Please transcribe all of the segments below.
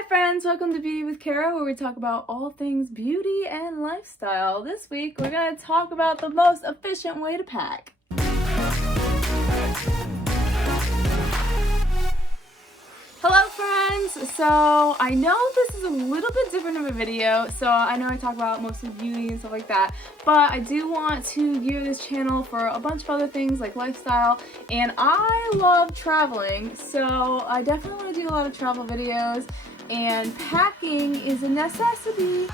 Hi friends, welcome to Beauty with Karah, where we talk about all things beauty and lifestyle. This week we're going to talk about the most efficient way to pack. Hello friends! So I know this is a little bit different of a video, so I know I talk about mostly beauty and stuff like that, but I do want to gear this channel for a bunch of other things like lifestyle, and I love traveling, so I definitely do a lot of travel videos, and packing is a necessary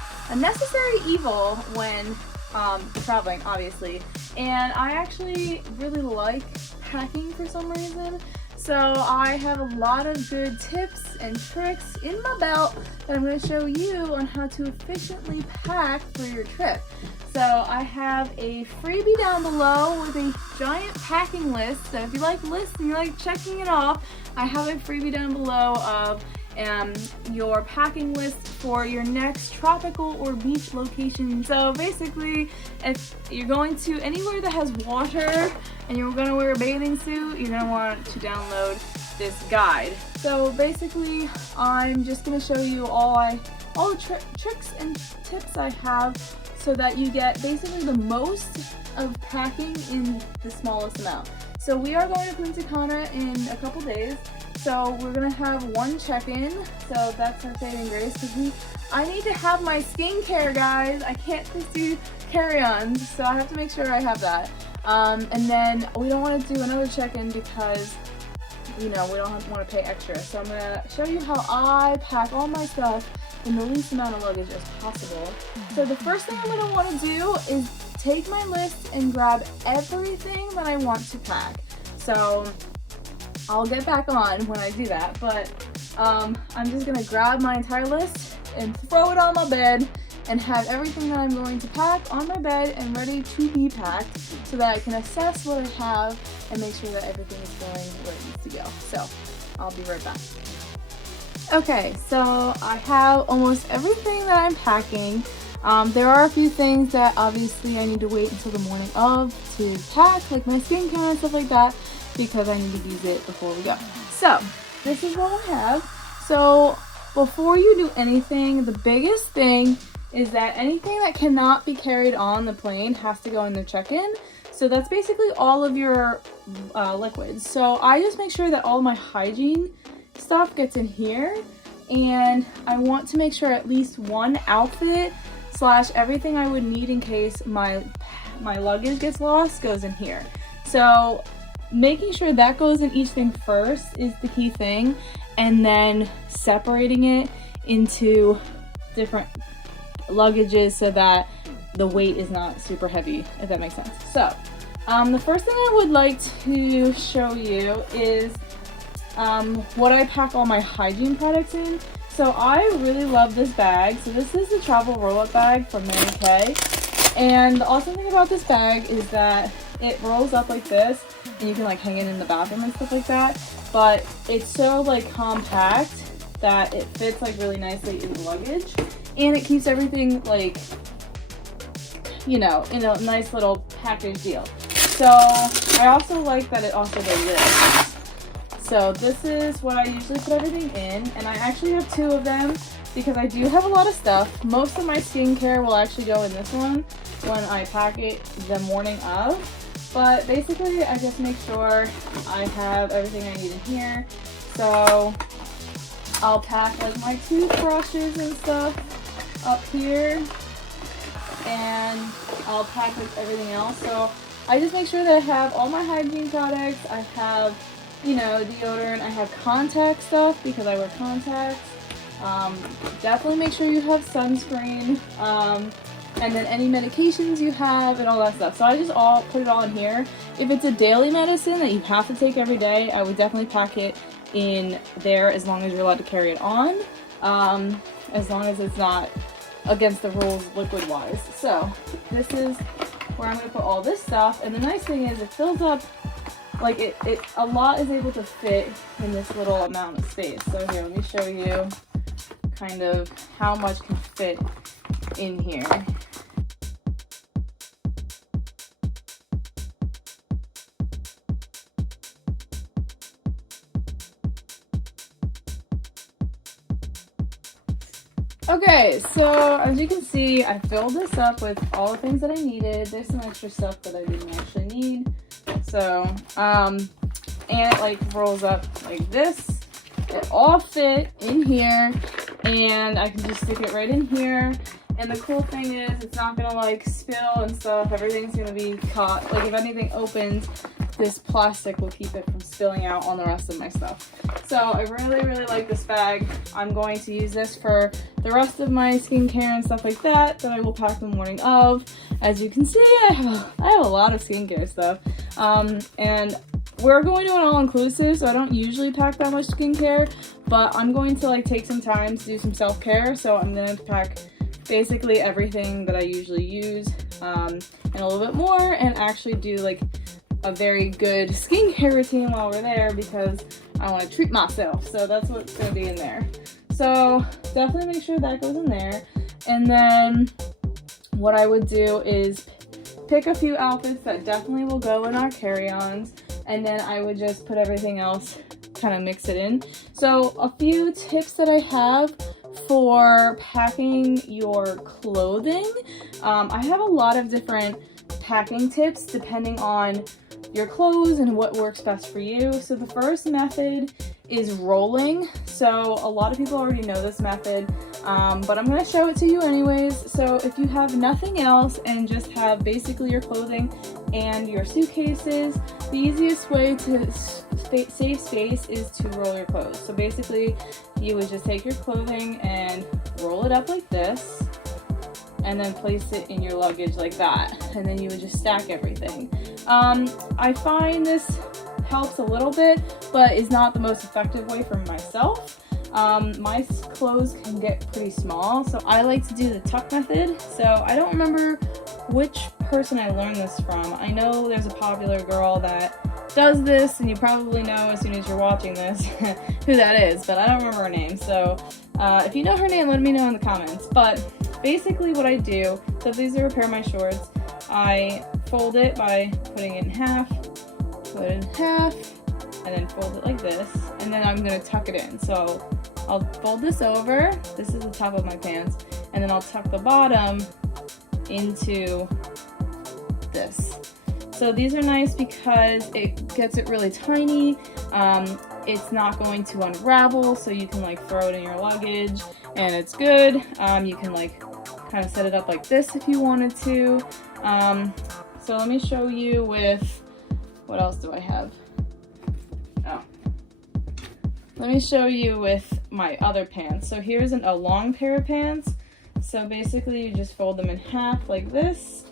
evil when traveling, obviously, and I actually really like packing for some reason. So I have a lot of good tips and tricks in my belt that I'm going to show you on how to efficiently pack for your trip. So I have a freebie down below with a giant packing list. So if you like lists and you like checking it off, I have a freebie down below of your packing list for your next tropical or beach location. So basically, if you're going to anywhere that has water and you're going to wear a bathing suit, you're going to want to download this guide. So basically, I'm just going to show you all the tricks and tips I have so that you get basically the most of packing in the smallest amount. So we are going to Punta Cana in a couple days. So we're gonna have one check-in, so that's our saving grace, because I need to have my skincare, guys. I can't just do carry-ons, so I have to make sure I have that. And then we don't want to do another check-in because, you know, we don't want to pay extra. So I'm gonna show you how I pack all my stuff in the least amount of luggage as possible. So the first thing I'm gonna want to do is take my list and grab everything that I want to pack. So I'll get back on when I do that, but I'm just gonna grab my entire list and throw it on my bed and have everything that I'm going to pack on my bed and ready to be packed so that I can assess what I have and make sure that everything is going where it needs to go. So I'll be right back. Okay, so I have almost everything that I'm packing. There are a few things that obviously I need to wait until the morning of to pack, like my skincare and stuff like that, because I need to use it before we go. So this is what I have. So before you do anything, the biggest thing is that anything that cannot be carried on the plane has to go in the check-in. So that's basically all of your liquids. So I just make sure that all my hygiene stuff gets in here, and I want to make sure at least one outfit / everything I would need in case my luggage gets lost goes in here. So making sure that goes in each thing first is the key thing, and then separating it into different luggages so that the weight is not super heavy, if that makes sense. So the first thing I would like to show you is what I pack all my hygiene products in. So I really love this bag. So this is the travel roll-up bag from Mary Kay, and the awesome thing about this bag is that it rolls up like this, and you can like hang it in the bathroom and stuff like that, but it's so like compact that it fits like really nicely in the luggage, and it keeps everything like, you know, in a nice little package deal. So I also like that it also does this. So this is what I usually put everything in, and I actually have two of them because I do have a lot of stuff. Most of my skincare will actually go in this one when I pack it the morning of. But basically, I just make sure I have everything I need in here. So I'll pack like my toothbrushes and stuff up here, and I'll pack like everything else. So I just make sure that I have all my hygiene products. I have, you know, deodorant. I have contact stuff because I wear contacts. Definitely make sure you have sunscreen. And then any medications you have and all that stuff. So I just put it all in here. If it's a daily medicine that you have to take every day, I would definitely pack it in there as long as you're allowed to carry it on. As long as it's not against the rules liquid-wise. So this is where I'm going to put all this stuff. And the nice thing is it fills up, like a lot is able to fit in this little amount of space. So here, let me show you kind of how much can fit in here. Okay, so as you can see, I filled this up with all the things that I needed. There's some extra stuff that I didn't actually need. So, and it like rolls up like this. It all fit in here, and I can just stick it right in here. And the cool thing is it's not gonna like spill and stuff. Everything's gonna be caught. Like if anything opens, this plastic will keep it from spilling out on the rest of my stuff. So I really like this bag. I'm going to use this for the rest of my skincare and stuff like that I will pack the morning of. As you can see, I have a lot of skincare stuff. And we're going to an all-inclusive, so I don't usually pack that much skincare, but I'm going to like take some time to do some self-care, so I'm going to pack basically everything that I usually use and a little bit more, and actually do like a very good skincare routine while we're there because I want to treat myself. So that's what's going to be in there. So definitely make sure that goes in there. And then what I would do is pick a few outfits that definitely will go in our carry-ons, and then I would just put everything else, kind of mix it in. So a few tips that I have for packing your clothing. I have a lot of different packing tips depending on your clothes and what works best for you. So the first method is rolling. So a lot of people already know this method, but I'm going to show it to you anyways. So if you have nothing else and just have basically your clothing and your suitcases, the easiest way to save space is to roll your clothes. So basically you would just take your clothing and roll it up like this, and then place it in your luggage like that, and then you would just stack everything. I find this helps a little bit, but is not the most effective way for myself. My clothes can get pretty small, so I like to do the tuck method. So I don't remember which person I learned this from. I know there's a popular girl that does this, and you probably know as soon as you're watching this who that is, but I don't remember her name. So if you know her name, let me know in the comments. But basically what I do, so if these are a pair of my shorts, I fold it by putting it in half, put it in half, and then fold it like this, and then I'm going to tuck it in. So I'll fold this over, this is the top of my pants, and then I'll tuck the bottom into this. So these are nice because it gets it really tiny. It's not going to unravel, so you can like throw it in your luggage and it's good. You can like kind of set it up like this if you wanted to. So let me show you with, what else do I have? Oh. Let me show you with my other pants. So here's a long pair of pants. So basically you just fold them in half like this.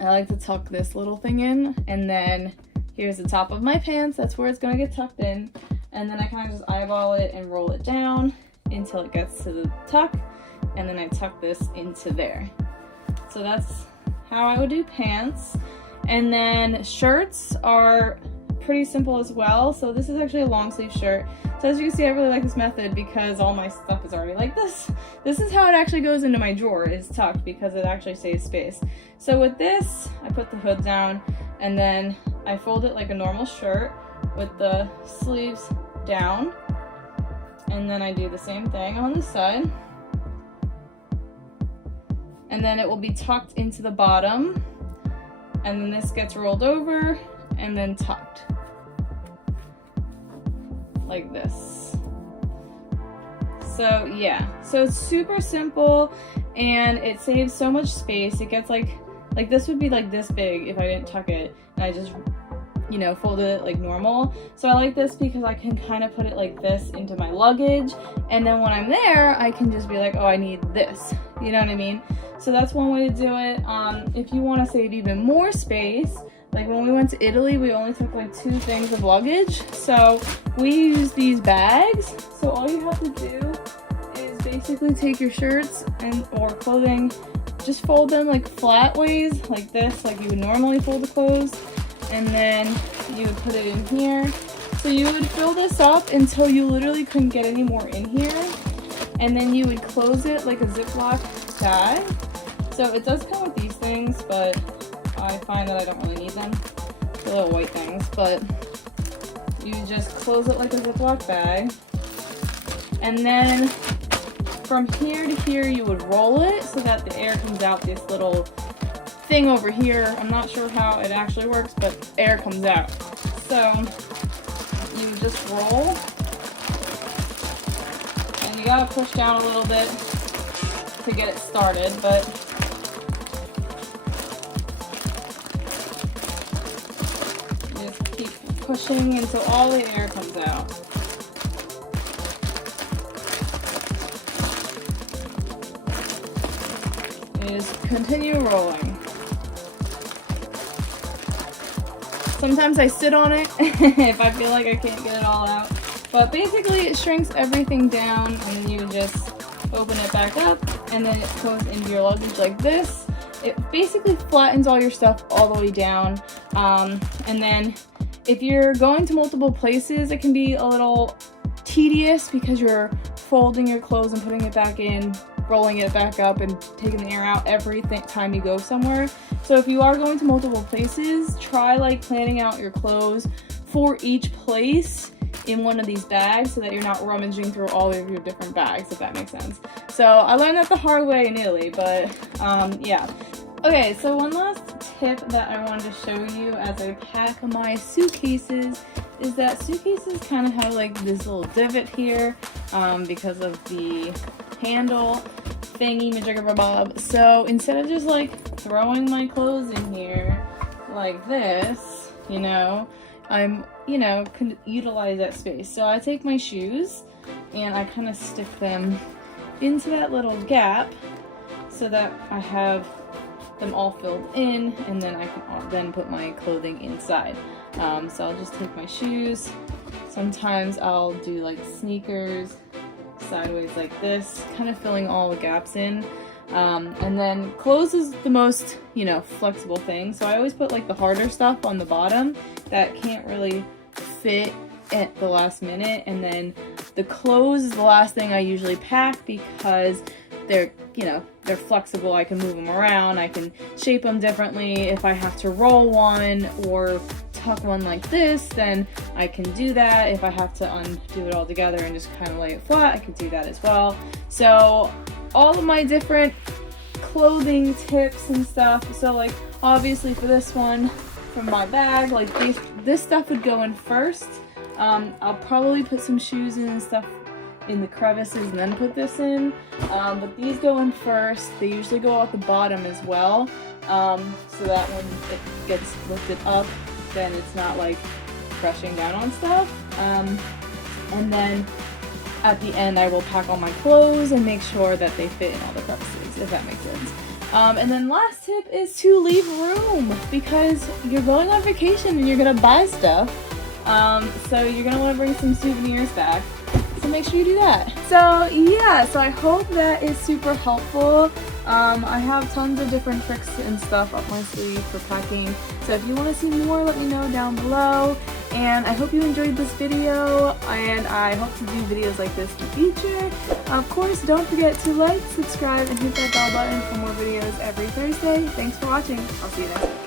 I like to tuck this little thing in, and then here's the top of my pants. That's where it's gonna get tucked in. And then I kind of just eyeball it and roll it down until it gets to the tuck, and then I tuck this into there. So that's how I would do pants. And then shirts are pretty simple as well. So this is actually a long sleeve shirt. So as you can see, I really like this method because all my stuff is already like this. This is how it actually goes into my drawer, is tucked, because it actually saves space. So with this, I put the hood down, and then I fold it like a normal shirt with the sleeves down. And then I do the same thing on this side. And then it will be tucked into the bottom. And then this gets rolled over and then tucked. Like this. So yeah, so it's super simple and it saves so much space. It gets like this would be like this big if I didn't tuck it and I just, you know, folded it like normal. So I like this because I can kind of put it like this into my luggage, and then when I'm there I can just be like, oh, I need this, you know what I mean? So that's one way to do it. If you want to save even more space, like when we went to Italy, we only took like 2 things of luggage. So we use these bags. So all you have to do is basically take your shirts and or clothing, just fold them like flat ways, like this, like you would normally fold the clothes. And then you would put it in here. So you would fill this up until you literally couldn't get any more in here. And then you would close it like a Ziploc bag. So it does come with these things, but I find that I don't really need them. The little white things, but you just close it like a Ziploc bag. And then from here to here you would roll it so that the air comes out this little thing over here. I'm not sure how it actually works, but air comes out. So you just roll, and you gotta push down a little bit to get it started, but just keep pushing until all the air comes out. And just continue rolling. Sometimes I sit on it if I feel like I can't get it all out. But basically it shrinks everything down, and then you just open it back up, and then it goes into your luggage like this. It basically flattens all your stuff all the way down. And then if you're going to multiple places, it can be a little tedious because you're folding your clothes and putting it back in, rolling it back up, and taking the air out every time you go somewhere. So if you are going to multiple places, try like planning out your clothes for each place in one of these bags so that you're not rummaging through all of your different bags, if that makes sense. So I learned that the hard way in Italy, but yeah. Okay, so one last tip that I wanted to show you as I pack my suitcases is that suitcases kind of have like this little divot here because of the handle thingy majigger-bob. So instead of just like throwing my clothes in here like this, you know, I'm, you know, can utilize that space. So I take my shoes and I kind of stick them into that little gap so that I have them all filled in, and then I can then put my clothing inside. So I'll just take my shoes. Sometimes I'll do like sneakers sideways like this, kind of filling all the gaps in. And then clothes is the most, you know, flexible thing. So I always put like the harder stuff on the bottom that can't really fit at the last minute. And then the clothes is the last thing I usually pack because they're, you know, they're flexible. I can move them around. I can shape them differently. If I have to roll one or tuck one like this, then I can do that. If I have to undo it all together and just kind of lay it flat, I can do that as well. So all of my different clothing tips and stuff. So like obviously for this one, from my bag, like this stuff would go in first. I'll probably put some shoes in and stuff in the crevices and then put this in. But these go in first. They usually go out the bottom as well. So that when it gets lifted up, then it's not like crushing down on stuff. And then at the end I will pack all my clothes and make sure that they fit in all the crevices, if that makes sense. And then last tip is to leave room, because you're going on vacation and you're gonna buy stuff. So you're gonna wanna bring some souvenirs back. So make sure you do that. So yeah, so I hope that is super helpful. I have tons of different tricks and stuff up my sleeve for packing. So if you want to see more, let me know down below. And I hope you enjoyed this video, and I hope to do videos like this in the future. Of course, don't forget to like, subscribe, and hit that bell button for more videos every Thursday. Thanks for watching. I'll see you next time.